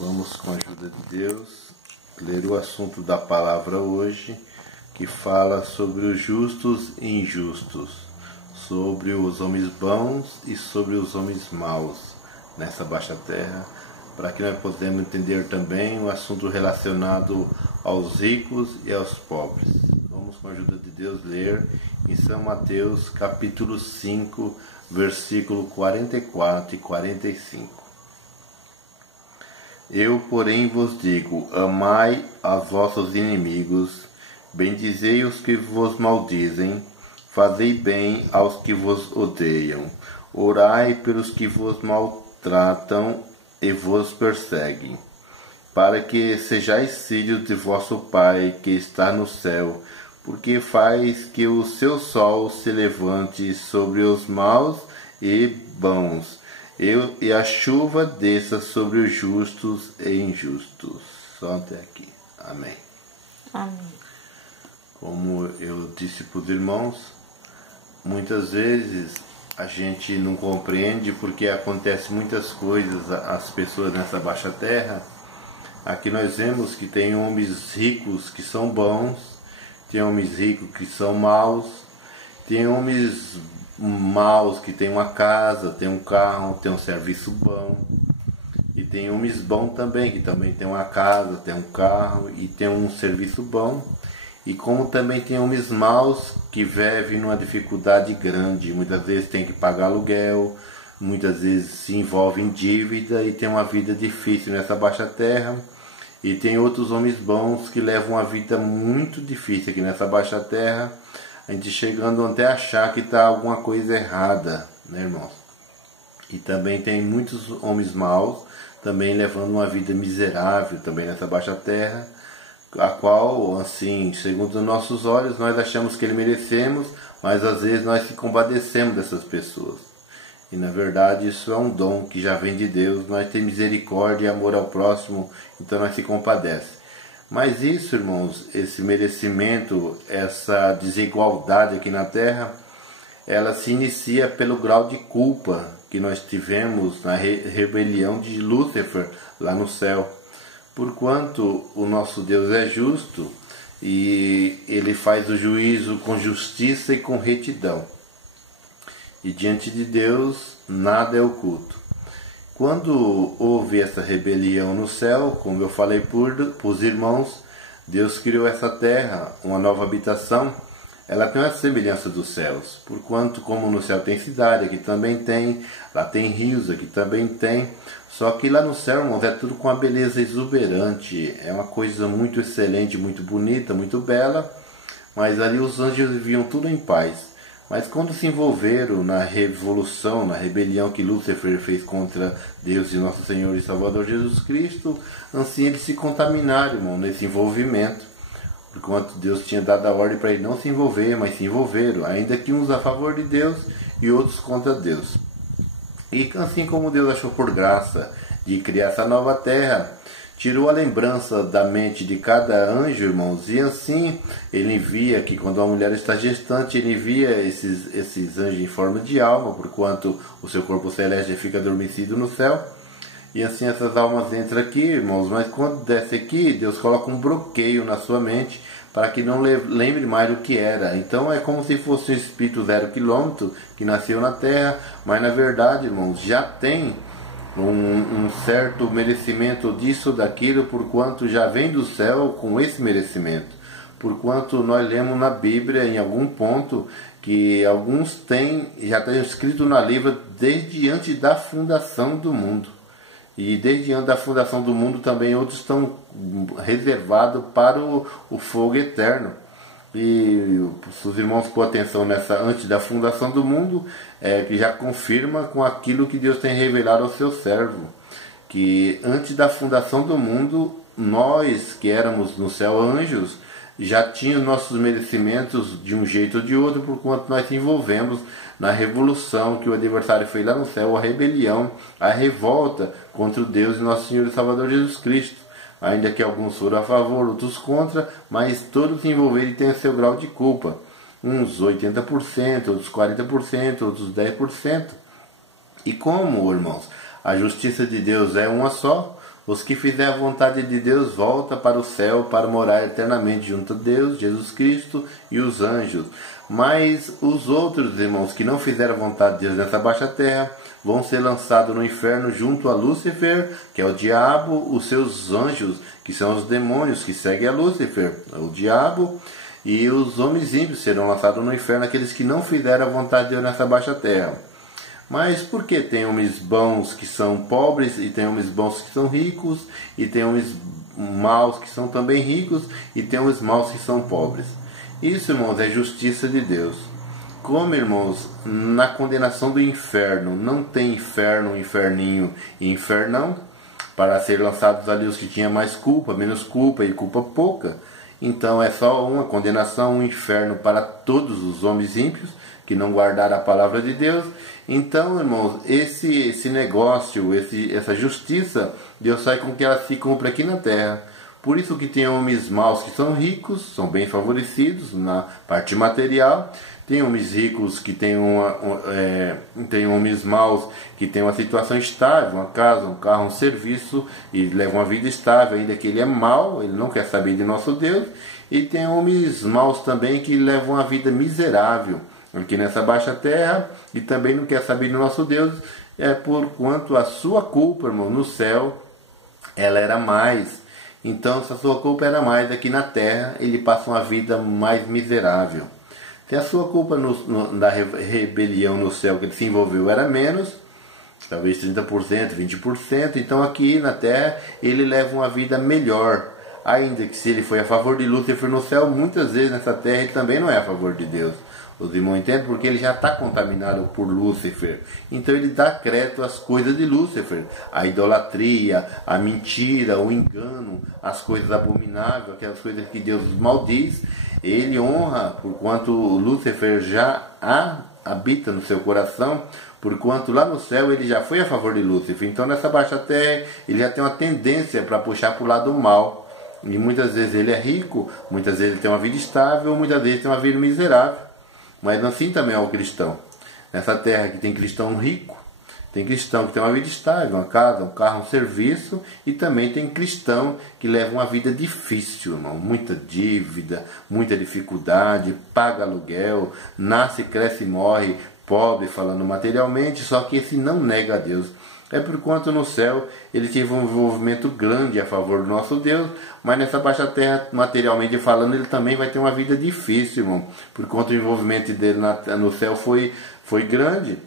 Vamos, com a ajuda de Deus, ler o assunto da palavra hoje, que fala sobre os justos e injustos, sobre os homens bons e sobre os homens maus nessa baixa terra, para que nós possamos entender também o assunto relacionado aos ricos e aos pobres. Vamos, com a ajuda de Deus, ler em São Mateus, capítulo 5, versículo 44 e 45. Eu, porém, vos digo, amai aos vossos inimigos, bendizei os que vos maldizem, fazei bem aos que vos odeiam, orai pelos que vos maltratam e vos perseguem, para que sejais filhos de vosso Pai que está no céu, porque faz que o seu sol se levante sobre os maus e bons, e a chuva desça sobre os justos e injustos. Só até aqui. Amém. Amém. Como eu disse para os irmãos, muitas vezes a gente não compreende porque acontece muitas coisas às pessoas nessa baixa terra. Aqui nós vemos que tem homens ricos que são bons, tem homens ricos que são maus, tem homens maus que tem uma casa, tem um carro, tem um serviço bom, e tem homens bons também, que também tem uma casa, tem um carro e tem um serviço bom, e como também tem homens maus que vivem numa dificuldade grande, muitas vezes tem que pagar aluguel, muitas vezes se envolve em dívida e tem uma vida difícil nessa baixa terra, e tem outros homens bons que levam uma vida muito difícil aqui nessa baixa terra, a gente chegando até a achar que está alguma coisa errada, né, irmãos? E também tem muitos homens maus, também levando uma vida miserável também nessa baixa terra, a qual, assim, segundo os nossos olhos, nós achamos que ele merecemos, mas às vezes nós se compadecemos dessas pessoas. E na verdade isso é um dom que já vem de Deus, nós temos misericórdia e amor ao próximo, então nós se compadecemos. Mas isso, irmãos, esse merecimento, essa desigualdade aqui na terra, ela se inicia pelo grau de culpa que nós tivemos na rebelião de Lúcifer lá no céu. Porquanto o nosso Deus é justo e ele faz o juízo com justiça e com retidão. E diante de Deus nada é oculto. Quando houve essa rebelião no céu, como eu falei para os irmãos, Deus criou essa terra, uma nova habitação. Ela tem a semelhança dos céus, porquanto como no céu tem cidade, aqui também tem, lá tem rios, aqui também tem. Só que lá no céu, irmãos, é tudo com uma beleza exuberante, é uma coisa muito excelente, muito bonita, muito bela, mas ali os anjos viviam tudo em paz. Mas quando se envolveram na revolução, na rebelião que Lúcifer fez contra Deus e nosso Senhor e Salvador Jesus Cristo, assim eles se contaminaram, irmão, nesse envolvimento. Porquanto Deus tinha dado a ordem para eles não se envolver, mas se envolveram, ainda que uns a favor de Deus e outros contra Deus. E assim como Deus achou por graça de criar essa nova terra, tirou a lembrança da mente de cada anjo, irmãos, e assim ele envia que quando a mulher está gestante, ele envia esses anjos em forma de alma, porquanto o seu corpo celeste fica adormecido no céu. E assim essas almas entram aqui, irmãos, mas quando desce aqui, Deus coloca um bloqueio na sua mente para que não lembre mais do que era. Então é como se fosse um espírito 0 quilômetro que nasceu na terra, mas na verdade, irmãos, já tem um certo merecimento disso, daquilo, porquanto já vem do céu com esse merecimento. Porquanto nós lemos na Bíblia, em algum ponto, que alguns têm, já está escrito na Bíblia, desde antes da fundação do mundo. E desde antes da fundação do mundo também outros estão reservados para o fogo eterno. E se os irmãos com atenção nessa antes da fundação do mundo, que já confirma com aquilo que Deus tem revelado ao seu servo, que antes da fundação do mundo, nós que éramos no céu anjos, já tínhamos nossos merecimentos de um jeito ou de outro, porquanto nós se envolvemos na revolução que o adversário fez lá no céu, a rebelião, a revolta contra o Deus e nosso Senhor e Salvador Jesus Cristo. Ainda que alguns foram a favor, outros contra, mas todos se envolveram e têm o seu grau de culpa. Uns 80%, outros 40%, outros 10%. E como, irmãos, a justiça de Deus é uma só, Os que fizerem a vontade de Deus voltam para o céu para morar eternamente junto a Deus, Jesus Cristo e os anjos. Mas os outros, irmãos, que não fizeram a vontade de Deus nessa baixa terra, vão ser lançados no inferno junto a Lúcifer, que é o diabo, os seus anjos, que são os demônios que seguem a Lúcifer, o diabo, e os homens ímpios serão lançados no inferno, aqueles que não fizeram a vontade de Deus nessa baixa terra. Mas por que tem homens bons que são pobres, e tem homens bons que são ricos, e tem homens maus que são também ricos, e tem homens maus que são pobres? Isso, irmãos, é justiça de Deus. Como, irmãos, na condenação do inferno, não tem inferno, inferninho e infernão, para ser lançados ali os que tinham mais culpa, menos culpa e culpa pouca. Então é só uma condenação, um inferno para todos os homens ímpios, que não guardaram a palavra de Deus. Então, irmãos, esse negócio, essa justiça, Deus faz com que ela se cumpra aqui na terra. Por isso que tem homens maus que são ricos, são bem favorecidos na parte material. Tem homens ricos que tem homens maus que têm uma situação estável, uma casa, um carro, um serviço, e levam uma vida estável, ainda que ele é mau, ele não quer saber de nosso Deus. E tem homens maus também que levam uma vida miserável aqui nessa baixa terra, e também não quer saber do nosso Deus, por quanto a sua culpa, irmão, no céu, ela era mais. Então, se a sua culpa era mais aqui na terra, ele passa uma vida mais miserável. Se a sua culpa da rebelião no céu que ele se envolveu era menos, talvez 30%, 20%, então aqui na terra ele leva uma vida melhor. Ainda que se ele foi a favor de Lúcifer no céu, muitas vezes nessa terra ele também não é a favor de Deus. Os irmãos entendem? Porque ele já está contaminado por Lúcifer. Então ele dá crédito às coisas de Lúcifer. A idolatria, a mentira, o engano, as coisas abomináveis, aquelas coisas que Deus maldiz. Ele honra, porquanto Lúcifer já habita no seu coração, porquanto lá no céu ele já foi a favor de Lúcifer. Então nessa baixa terra ele já tem uma tendência para puxar para o lado mal. E muitas vezes ele é rico, muitas vezes ele tem uma vida estável, muitas vezes tem uma vida miserável. Mas assim também é o cristão. Nessa terra que tem cristão rico, tem cristão que tem uma vida estável, uma casa, um carro, um serviço, e também tem cristão que leva uma vida difícil, irmão. Muita dívida, muita dificuldade, paga aluguel, nasce, cresce e morre, pobre, falando materialmente, só que esse não nega a Deus. É por quanto no céu ele teve um envolvimento grande a favor do nosso Deus, mas nessa baixa terra, materialmente falando, ele também vai ter uma vida difícil, irmão. Por quanto o envolvimento dele no céu foi grande,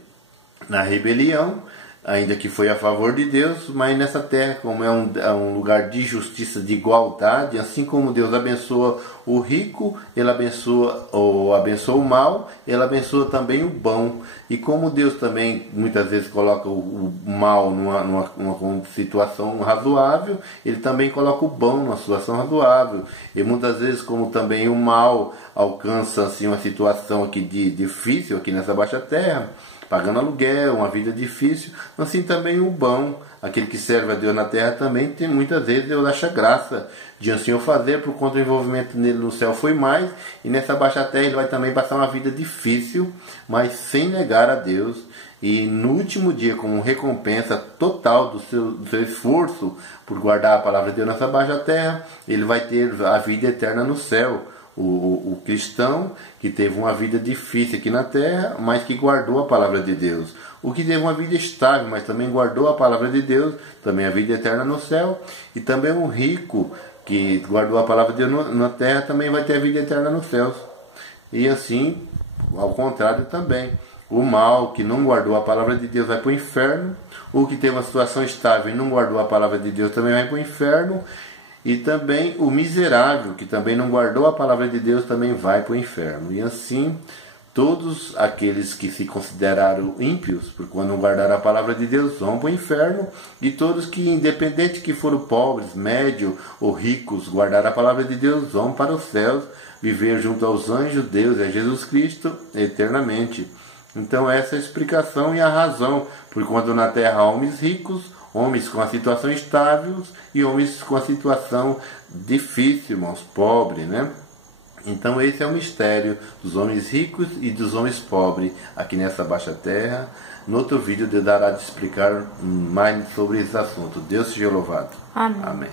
na rebelião, ainda que foi a favor de Deus, mas nessa terra, como é um lugar de justiça, de igualdade, assim como Deus abençoa o rico, ele abençoa o mal, ele abençoa também o bom. E como Deus também muitas vezes coloca o mal numa situação razoável, ele também coloca o bom numa situação razoável. E muitas vezes, como também o mal alcança assim, uma situação aqui difícil aqui nessa baixa terra, pagando aluguel, uma vida difícil, assim também o bom, aquele que serve a Deus na terra também, tem muitas vezes Deus acha graça de assim o fazer, por conta do envolvimento nele no céu foi mais, e nessa baixa terra ele vai também passar uma vida difícil, mas sem negar a Deus, e no último dia, como recompensa total do seu esforço por guardar a palavra de Deus nessa baixa terra, ele vai ter a vida eterna no céu. O cristão que teve uma vida difícil aqui na terra, mas que guardou a palavra de Deus. O que teve uma vida estável, mas também guardou a palavra de Deus, também a vida eterna no céu. E também o rico que guardou a palavra de Deus na terra, também vai ter a vida eterna nos céus. E assim, ao contrário também. O mal que não guardou a palavra de Deus vai para o inferno. O que teve uma situação estável e não guardou a palavra de Deus também vai para o inferno. E também o miserável, que também não guardou a palavra de Deus, também vai para o inferno. E assim, todos aqueles que se consideraram ímpios, por quando não guardaram a palavra de Deus, vão para o inferno. E todos que, independente que foram pobres, médios ou ricos, guardaram a palavra de Deus, vão para os céus, viver junto aos anjos, Deus é Jesus Cristo, eternamente. Então essa é a explicação e a razão, por quando na terra há homens ricos, homens com a situação estável e homens com a situação difícil, irmãos, pobres, né? Então esse é o mistério dos homens ricos e dos homens pobres aqui nessa baixa terra. No outro vídeo, Deus dará de explicar mais sobre esse assunto. Deus seja louvado. Amém. Amém.